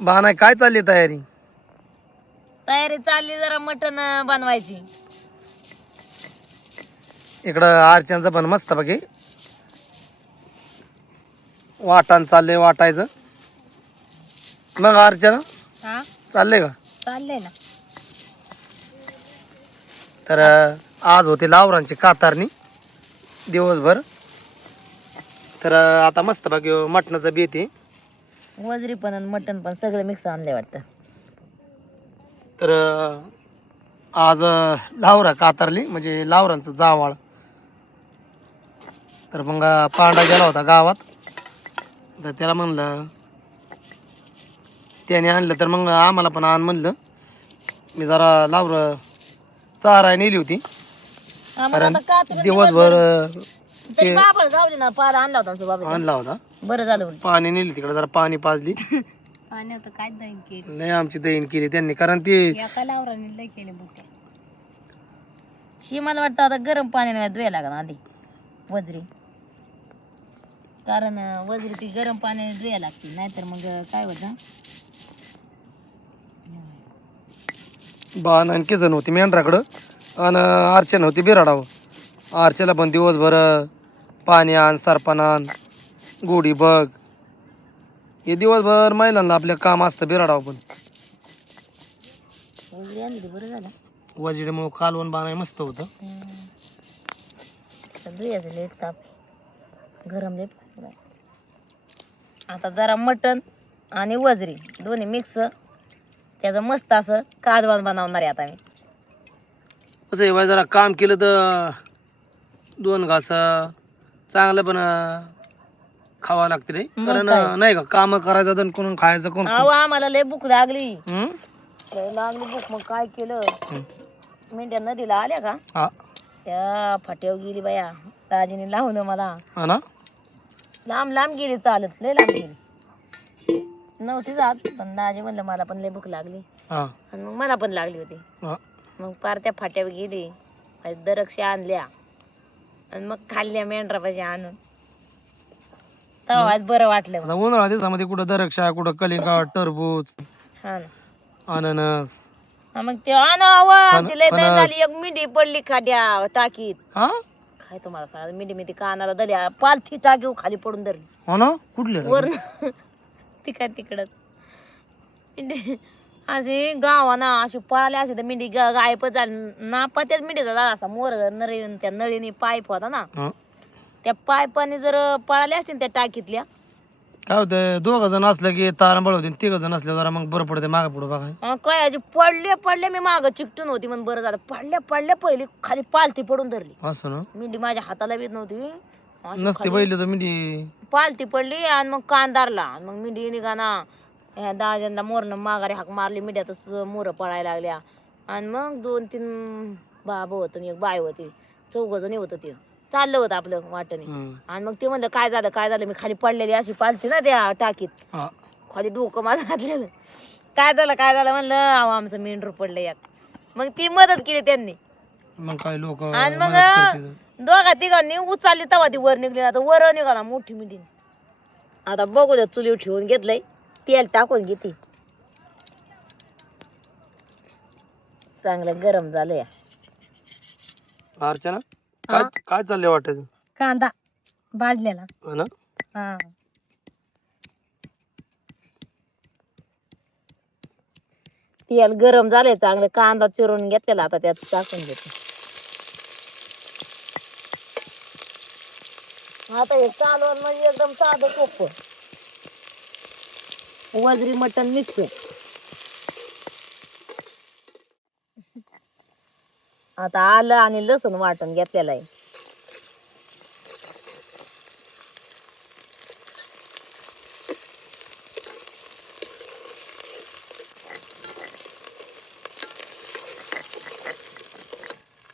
बा नाही काय चालली तयारी? तयारी चालली जरा मटण बनवायची. इकडं अर्चनचं पण मस्त बघी वाटाण चाललंय वाटायचं. मग अर्चना हा चाललंय का? चाललंय ना. तर आज होती लावरांची कातारणी दिवसभर. तर आता मस्त बाकी मटणाचं बेत आहे. वजरी पण आणि मटण पण सगळं मिक्स आणलंय वाटतं. तर आज लावरा कातारली म्हणजे लावरांचं जावाळ. तर मग पांडा गेला होता गावात. तर त्याला म्हणलं त्याने आणलं तर मग आम्हाला पण आण म्हणलं. मी जरा लावर चाराय नेली होती कारण दिवसभर तरी बाबा जाऊ दे ना. पार आणला होता आमचा बाबा. आणला होता. बरं झालं उलट. पाणी नेली तिकडे जरा पाणी पाजली. पाणी होतं काय दहीन केली. नाही आमची दहीन केली त्यांनी कारण ती एका लावराने लय केले बुके. ही मला वाटतं आता गरम पाण्याने धुवायला लागणार आधी वजरी. कारण वजरी ती गरम पाण्याने धुवायला लागते नाहीतर मग काय होतं. बाण आणखी जण होती मेंढराकडं आणि अर्चना होती बिराडावर. अर्चना पण दिवसभर पाणी आण सरपण आण गोडी बघ हे दिवसभर महिलांना आपल्या काम असतं बिराडावर. पण वजरी आणली बरं झालं. वजिडीमुळे कालवण बाणाय मस्त होतं. धुयाचं लेट ताप गरम लेट. आता जरा मटण आणि वजरी दोन्ही मिक्स त्याचं मस्त असं कालवण बनवणार आहे आता मी. कसं आहे बाई जरा काम केलं तर दोन घास चांगलं पण खावा लागते रे. कारण नाही का काम करायचं तर कोण खायचं कोण. अहो आम्हाला लय भूक लागली. हम्म? लय लागली भूक मग काय केलं. मेंढ्या नदीला आल्या का हा त्या फाट्यावर गेली बाया. दाजीने लावलं मला. हा ना लांब लांब गेली चालत लय लांब गेली. नव्हती जात पण दाजी म्हणलं मला पण लय भूक लागली. हा आणि मग मला पण लागली होती. हा मग पार त्या फाट्यावर गेली. दरक्षा आणल्या आणि मग खाल्ल्या मेंढरापाशी आणून. तेव्हा आज बरं वाटलं. आता उन्हाळा दिवसामध्ये कुठं दरक्षा कुठं कलिंगड टरबूज हा ना. अननस. हा मग ते आणावं आमची लय दण फणस. झाली. एक मिंडी पडली खाद्या टाकीत. हा काय तुम्हाला सांगा मिंडी मिंडी कानाला दल्या पालथी टाकी खाली पडून धरली. हो ना कुठले वर तिकडच मिंडी अशी गावाना अशी पळाली असे तर मिंडी गायपच झाली ना. पत्याच मिंडीचा झाला असा मोर नळी त्या नळीने पाईप होता ना हा. त्या पाईपाने जर पळाले असतील त्या टाकीतल्या. काय होतं दोघं जण असलं की तारंबळ होती. तिघ जण असल्या जरा मग बरं पडते मागे पुढे बघा. काय अशी पडले मी माग चिकटून होती म्हणून बरं झालं. पडल्या पहिली खाली पालथी पडून धरली. असं ना मिंडी माझ्या हाताला येत नव्हती. अशी नसते खाली बैल तर मी पालथी पडली आणि मग कान धरला. मग मिंडी निघाना ह्या दाज्यांना मोरनं माघारी हाक मारली. मिंड्यातच मोरं पळायला लागल्या. आणि मग 2-3 बाबा होतं आणि एक बाय होती. 4 जणी होतं ते. चाललं होतं आपलं वाटणे. आणि मग ते म्हणलं काय झालं मी खाली पडलेली अशी पालथी ना त्या टाकीत. खाली डोकं माझं घातलेलं. काय झालं म्हणलं अहो आमचं मेंढरू पडलं एक. मग ती मदत केली त्यांनी. मग काय लोक आणि मग दोघा तिघांनी उचलली तेव्हा ती वर निघली. आता वर निघाला मोठी मिंडी. आता बघू द्या चुलीवर ठेवून घेतलंय. तेल टाकून घेते. चांगलं गरम झालंय. अर्चना काय काय चाललंय वाटायचं? कांदा भाजलेला. हो ना हा तेल गरम झालंय चांगलं. कांदा चिरून घेतलेला आता त्यात टाकून घेते. आता हे कालवण म्हणजे एकदम साधं सोपं. वजरी मटण मिक्स. आता आलं आणि लसूण वाटून घेतलेलं आहे.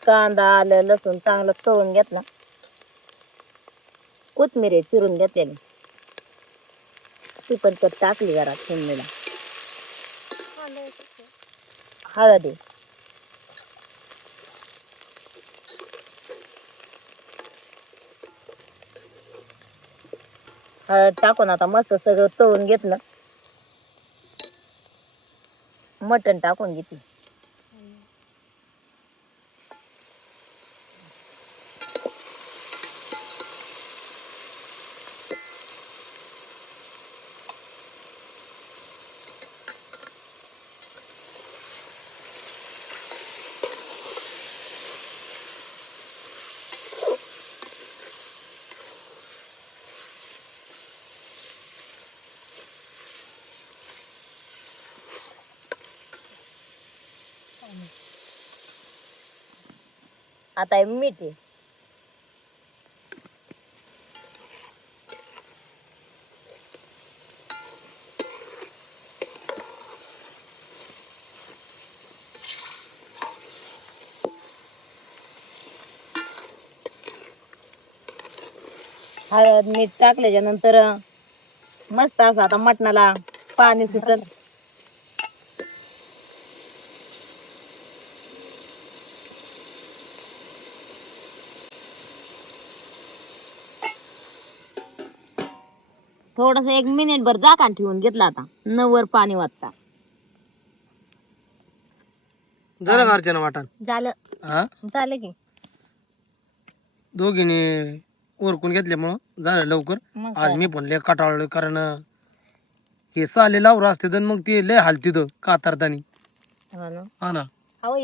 कांदा आलं लसूण चांगलं तळून घेतला. कोथिंबीर चिरून घेतलेली ती पण त्यात टाकली जरा फोडणीला. हळद हळद टाकून आता मस्त सगळं तळून घेतलं. मटण टाकून घेते. आता हे मीठ आहे. हळद मीठ टाकल्याच्या नंतर मस्त असं आता मटणाला पाणी सुटत. थोडस 1 मिनिट भर झाकण ठेवून घेतला. आता नवर पाणी वाटता जरा अर्चना वाटण झालं. हा झालं की दोघीने ओरकून घेतल्यामुळं झालं लवकर. मग आज काय मी पण लय कटाळलोय कारण हे साले लावर असते तर मग ते लय हालतीत कातरतानी. हो ना. हा ना अहो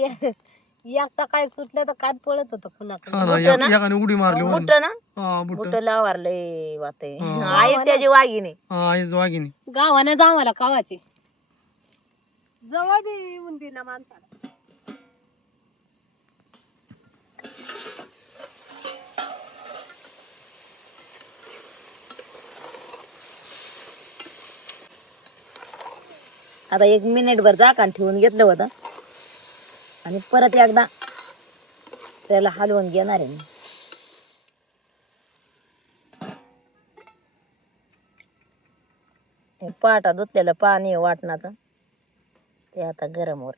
एकटा काय सुटलं तर काय पळत होत कुणाकडे. हा ना बुट ना एकाने उडी मारली वरून. बुट ना हा बुट बुट लावारले वाटते. हा. आई त्याची वाघिणी हा आईच वाघिणी. गावाने जावाला कावाची जवळ बी उंदी ना माणसाला. आता 1 मिनिट भर झाकण ठेवून घेतलं होतं आणि परत एकदा त्याला हलवून घेणार आहे. हे पाटा धुतलेलं पाणी वाटणाचं ते आता गरम वर.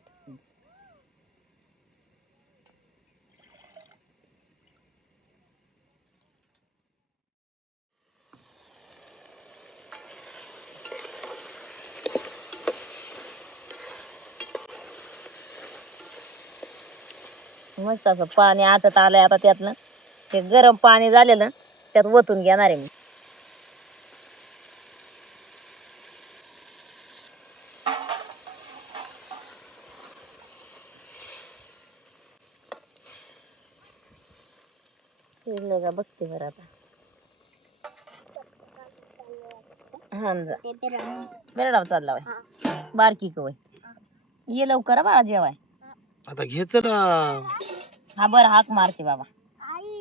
मस्त असं पाणी आटत आलंय. आता त्यातलं ते गरम पाणी झालेलं त्यात ओतून घेणार आहे मी. शिजलं का बघते बरं आता. हा जा बेरडाव चालला बाय बारकी कवय ये लवकर बाळा जेवाय. आता घ्यायच ना हा बर हाक मारते बाबा.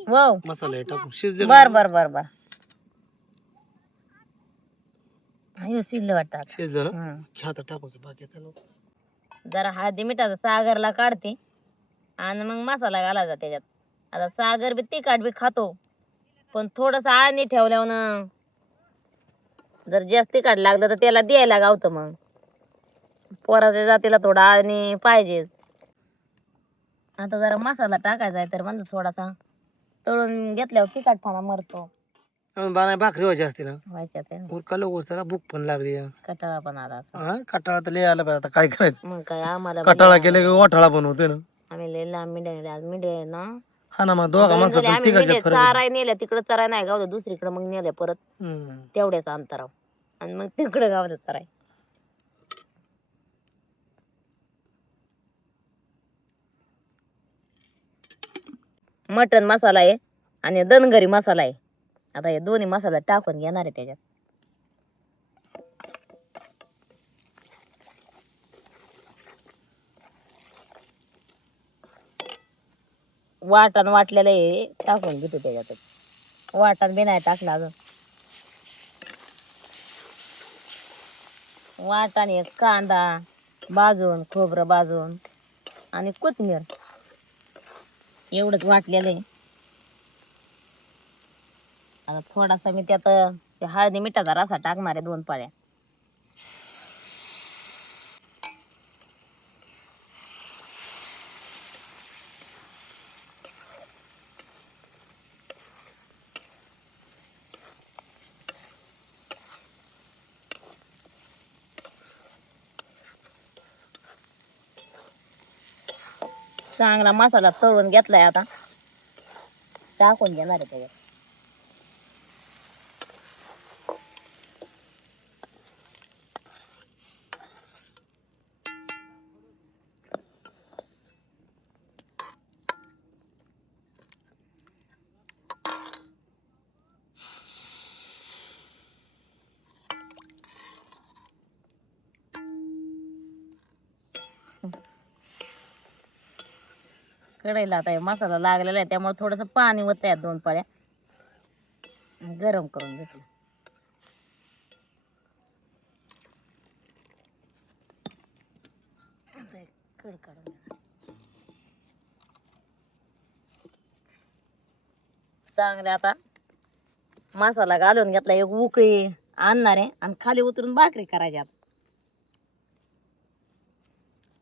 हो मसाला टाकून शिजले. बर बर बर बर. अयो शिजलं वाटतं. शिजलं ना घ्या आता टाकून बाकीचं. जरा हळदी मिठाचा सागरला काढते आणि मग मसाला घालायचा त्याच्यात. आता सागर बी तिखट बी खातो पण थोडस आळणी ठेवल्यावर जर जास्त तिखट लागलं तर त्याला द्यायला गावतं. मग पोराच्या जातीला थोडा आळणी पाहिजे. आता जरा मसाला टाकायचा आहे तर म्हणजे थोडासा तळून घेतल्यावर तिखटपणा मरतो. भाकरी व्हायची असते ना व्हायच्यात उरकालो उचला भूक पण लागली. कटाळा पण आला. कटाळा तर लय आला पाहिजे. आता काय करायचं. मग काय आम्हाला कटाळा केले की वाटाळा पण होते ना. आम्ही लय लांब मिंड्या आज मिंड्या ना. हा ना मग दोघा माणसात आम्ही तिघाच्यात मिंड्या फरक चाराय नेल्या तिकडं चराय नाही गावलं दुसरीकडे मग नेल्या परत होतो. तेवढ्याच अंतराव आणि मग तिकडे गावलं चराय. मटन मसाला आहे आणि दनगरी मसाला आहे. आता हे दोन्ही मसाला टाकून घेणार आहे त्याच्यात. वाटण वाटलेलं हे टाकून घेतो त्याच्यात. वाटण बी नाही टाकलं अजून. वाटण एक कांदा भाजून खोबरं भाजून आणि कोथिंबीर एवढंच वाटलेलं आहे. आता थोडासा मी त्यात हळदी मिठाचा रसा टाकणार आहे 2 पाळ्या. चांगला मसाला तळून घेतलाय आता टाकून घेणार आहे त्याच्यात. कढईला आता हे मसाला लागलेला आहे त्यामुळे थोडस पाणी होत आहे 2 पळ्या गरम करून घेतलं. आता हे कढ काढून घ्या. चांगले आता मसाला घालून घेतला एक उकळी आणणार आहे आणि खाली उतरून भाकरी करायच्या.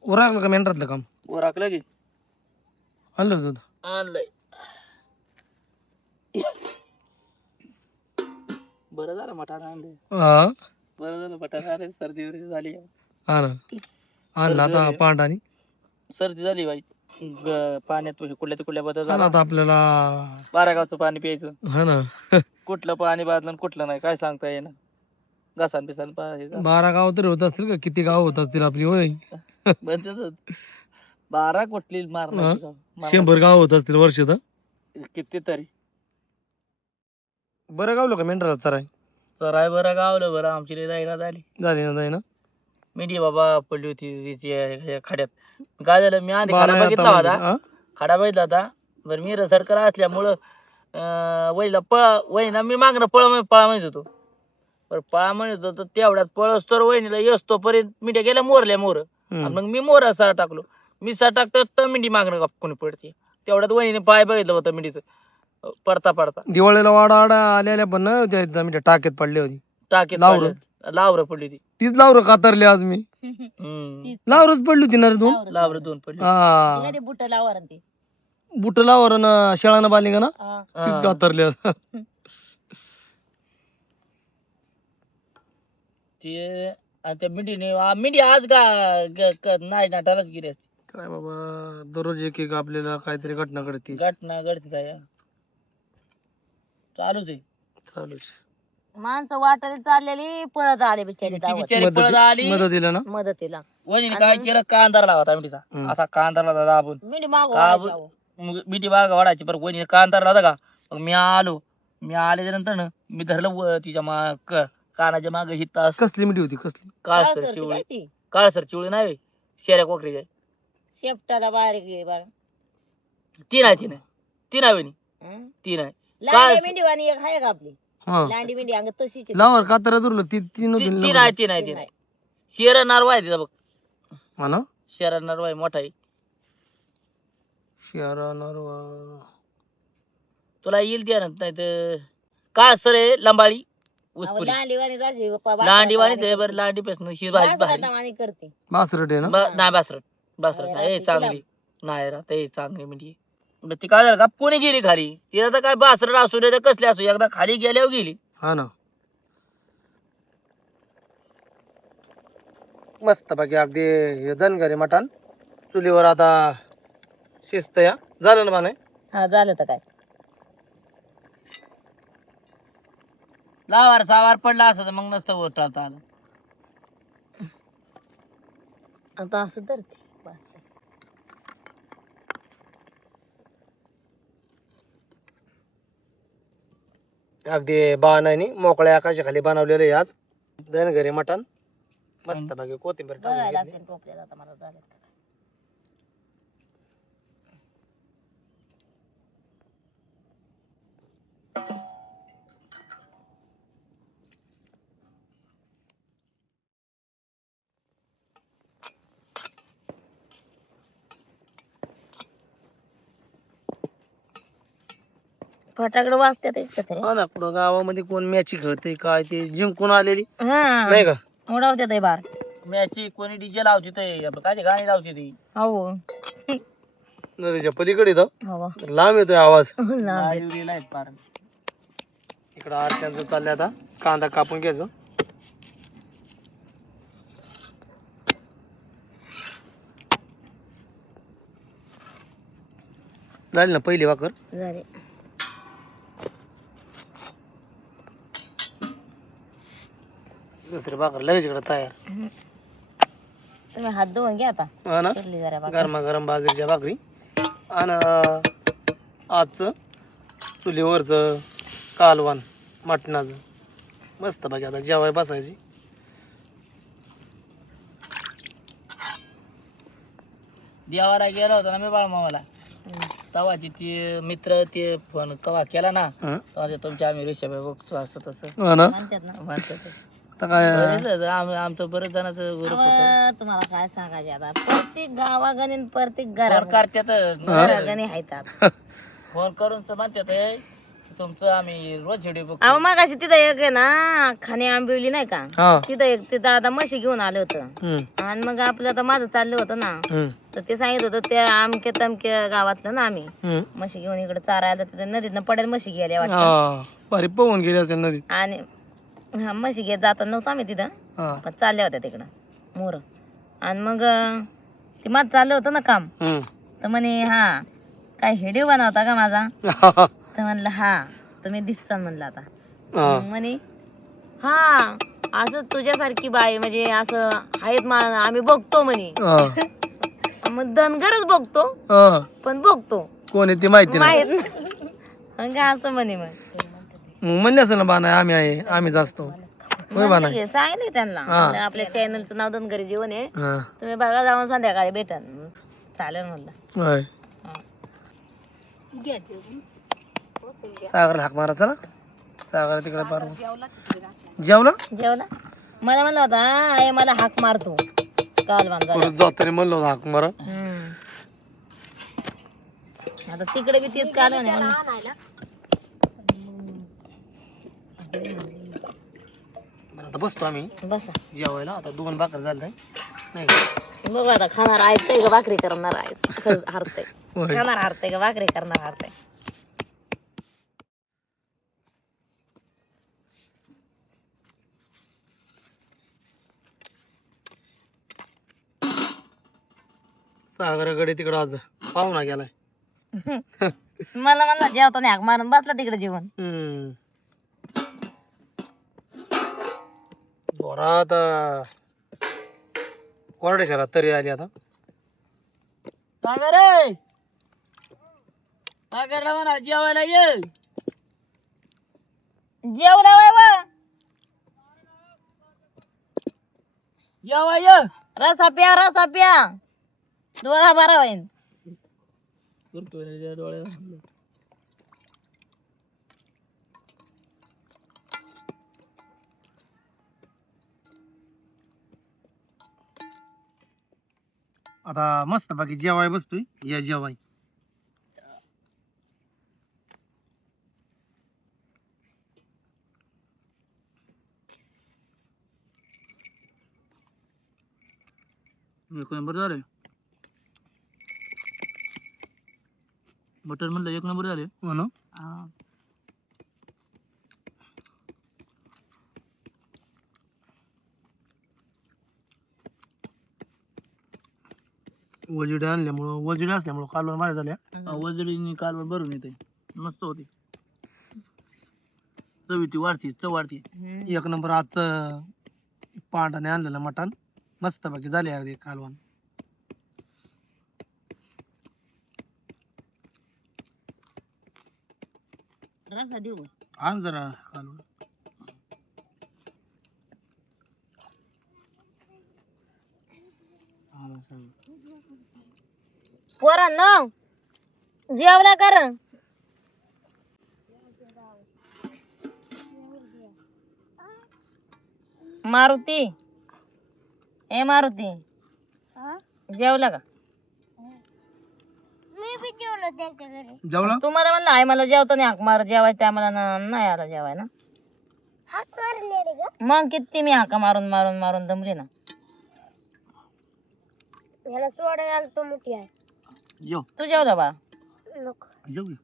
उरकलं का मेंढरातलं काम? ओराकलं की आणलं दूध? आणलंय. बरं झालं मटार आणले. हा बरं झालं मटार आणले. सर्दी वगैरे झाली. हा ना आणला आता पांडानी. सर्दी झाली बाई. पाण्यात कुठल्या तिकडल्या बदल हा ना झाला. आता आपल्याला 12 गावचं पाणी प्यायचं. हा ना कुठलं पाणी बादलं आणि कुठलं नाही काय सांगता येईना. घासान बिसान 12 गाव तरी होत असतील का? किती गाव होत असतील आपली होय? 12 कुठली हा? मारणार 100 गाव होत असतील वर्षात. किती तरी. बरं गावलं का मेंढराला चराय? चराय बरं गावलं बरं आमची लई जायला झाली. झाली ना जाई ना. मेंढी बाबा पडली होती तिची खड्यात. काय झालं मी आधी बाला खडा आता बघितला म्हणजे, होता. हा? खडा बघितला होता. बरं मी रसडकर असल्यामुळं वहिला वहिना मी मागणं पळा म्हणत होतो. बरं पळा म्हणत होतो तेवढ्यात पळस तर वहिनीला येसतो पर्यंत मिठ्या गेल्या मोरल्या मोर. आणि मग मी मोर सहा टाकलो. मी सहा टाकतो तर मिठी मागणं गपकून पडते. तेवढ्यात वहिनीने पाय बघितलं होतं मिठीचं पडता पडता. दिवाळीला वाडा आडा आलेल्या पण ना त्या म्हणजे टाकेत पडली होती. टाकीत लावरं. लावर पडली होती. तीच लावरं कातरली आज मी. लावरच पडली होती ना रे 2. लावर 2 पडली. हा बुट लावर ते बुट लावर ना शेळानं बालिंग ना हा. तीच कातरली आज. ते आणि त्या मिठीने मिठी आज नाही नाटालाच गेली असती. काय बाबा दररोज एक एक आपल्याला काहीतरी घटना घडते. घटना घडते काय चालूच आहे. चालूच माणसं वाटायला चाललेली पळत आले बिचारी ती बिचारी पळत आली. मदतीला ना. मदतीला. वहिनीने काय केलं कांदार लावता मिठीचा. असा कांदार लावता दाबून. मिठी मागो मिठी बागा वाढायची बरं वहिनीने कांदार लावता का. मग मी आल्याच्या नंतर ना मी धरलं तिच्या कानाच्या मागे ही तास. कसली मिठी होती कसली? काळसर चिवळी. काळसर चिवळी नाही शेऱ्या कोकरीच्या. शेपटाला बारीक आहे बाळ. ती नाही वहिनी ती नाही. लांडी मिंडीवाणी एक आहे का आपली हा लांडी मिंडी अंग तशीच आहे. लावर कातरा दुरलं ती ती नव्हती ती ना. नाही शेरा नारवा आहे तिचा बघ. हा ना शेरा नारवा आहे मोठा आहे. शेरा नरवा तुला येईल त्या नाही तर काळसर आहे लंबाळी अहो, उसपुरी. लांडीवाणी जायची गप्पा लांडीवाणीच आहे बरं लांडी पासून ही भाजी भारी. बाजूला करते बासरट आहे ना. नाही बासरट अरे, नाही राहते चांगली नाही राहत चांगली म्हणजे. बरं ती काय झालं का कोणी गेली खाली तिला तर काय बासरट असू दे तर कसली असू एकदा खाली गेल्यावर गेली. हा ना मस्त बाकी अगदी हे धनगरी मटण चुलीवर आता शिस्त या झालं ना बाने. हा झालं तर काय लावार सावार पडला असं तर मग नसतं वर टाळता आलं. आता असं धरते बस. अगदी बाणाने मोकळ्या आकाशाखाली बनवलेलं आहे आज धनगरी मटण. मस्त बाकी कोथिंबीर टाकून बघायला घेतली. लागते टोपल्यात आता मला झालं. फटाकडे वाजतात एकत्र. हा ना कुठं गावामध्ये कोण मॅची खेळते काय ते जिंकून आलेली हा नाही का. उडवतात आहे बार. मॅची कोणी डीजे लावते ते काय ते गाणी लावते ती. हो नदीच्या पलीकडे इथं हो लांब येतोय आवाज. लाईव्हला आहेत पार. इकडं आरच्यांचं चाललंय आता कांदा कापून घ्यायचं. झाली ना पहिली भाकर. झाले. दुसरी भाकर लगेच इकडे तयार. तुम्ही हात धुवून घ्या आता. हा ना, चिरली जरा भाकर. गरमागरम बाजरीच्या भाकरी आणि आजचं चुलीवरचं कालवण मटणाचं. मस्त बाकी आता जेवाय बसायची. देवाला गेला होता ना मी बाळमामाला. तवाची ती मित्र ते फोन कवा केला ना हं? तेव्हा ते तुमच्या आम्ही रेषाबाई बघतो असं तसं हो ना, म्हणतात ना. म्हणतात. आता काय आमचं बरेच जणांचं ग्रुप होतं. अहो, तुम्हाला काय सांगायचे आता, प्रत्येक गावागणी आणि प्रत्येक फोन घरात करतात घरागणी आहेत. फोन करून म्हणतात "ए, तुमचं आम्ही रोज व्हिडिओ बघतो." अहो मगाशी तिथं एक आहे ना खाणे आंबिवली नाही का, हा. तिथं एक ते दादा म्हशी घेऊन आलं होतं. हम्म, आणि मग आपलं तर माझं चाललं होतं ना, हम्म, तर ते सांगित होतं त्या अमक्या तमक्या गावातलं ना आम्ही हम्म. म्हशी घेऊन इकडे चारायला, तिथे नदीतनं पडेल म्हशी घ्यायला वाटतं. हा, भारी पोहून गेली असेल नदीत. आणि हा म्हशी घेत जाता नव्हतं आम्ही तिथं, हा. पण चालल्या होत्या तिकडं मोर. आणि मग ते माझं चाललं होतं ना काम, हम्म. तर म्हणे हा काय व्हिडिओ बनवता का माझा, हा. तर म्हणलं हा तुम्ही दिसता म्हणलं आता. हा. मग म्हणे हा असं तुझ्यासारखी बाई म्हणजे असं आहेत आम्ही बघतो म्हणे. मग धनगरच बघतो हा. पण बघतो कोण आहे ती माहिती नाही. माहित नाही. मग काय असं म्हणे. मग म्हणले असेल ना बाना आम्ही आहे, आम्हीच असतो. होय बाना. सांगितलं त्यांना हा. म्हणलं, आपल्या चॅनलचं नाव धनगरी जीवन आहे, हा. तुम्ही बघा जाऊन संध्याकाळी भेटन. चालेल म्हणलं. होय. सागर हाक मारा चला. सागर तिकडे पार जेवला जेवला. मला म्हणलं होता आई मला हाक मारतो कालवान झाला. परत जाताना म्हणलं होतं हाक मारा. आता तिकडे बी तेच कालवण आहे. आता बसतो आम्ही बसा जेवायला. आता 2 भाकर झाल्या नाही का? बघू आता खाणार आहे का भाकरी करणार आहे. हरतय होय. खाणार हरतय का भाकरी करणार हरतय. सागराकडे तिकडं आज पाहुणा गेलाय. मला म्हणला जेवताना हाक मारून बसला तिकडे जेवण. जोरात कोरडे शहरात तरी आली आता. सागर रे, सागरला म्हणा जेवायला ये. जेवला वय जेवा ये. रसा प्या डोळा बरा होईन. करतोय रे त्या डोळ्याला. आता मस्त बाकी जेवाय बसतोय. या जेवाय. एक नंबर झाले. मटन म्हणलं 1 नंबर झाले. हो ना. वजिडे आणल्यामुळं वजिडे असल्यामुळं कालवण भारी झाल्या. वजडीने कालवण भरून येते. मस्त होते. चवीती वाढती चव वाढती. 1 नंबर आजचं पांढराने आणलेलं मटण मस्त बाकी झाले अगदी कालवण. रसा देऊ आण जरा कालवण. पोरांनो जेवला कर. मारुती ए मारुती जेवला का? जेवला? तुम्हाला म्हणलं आहे मला जेवताना हाक मार जेवायचं आम्हाला नाही आला जेवायला. मग किती मी हाका मारून मारून मारून दमली ना. याला सोडायला तो मोठी आहे. जेव तू जेवला बा? नको. जेवली.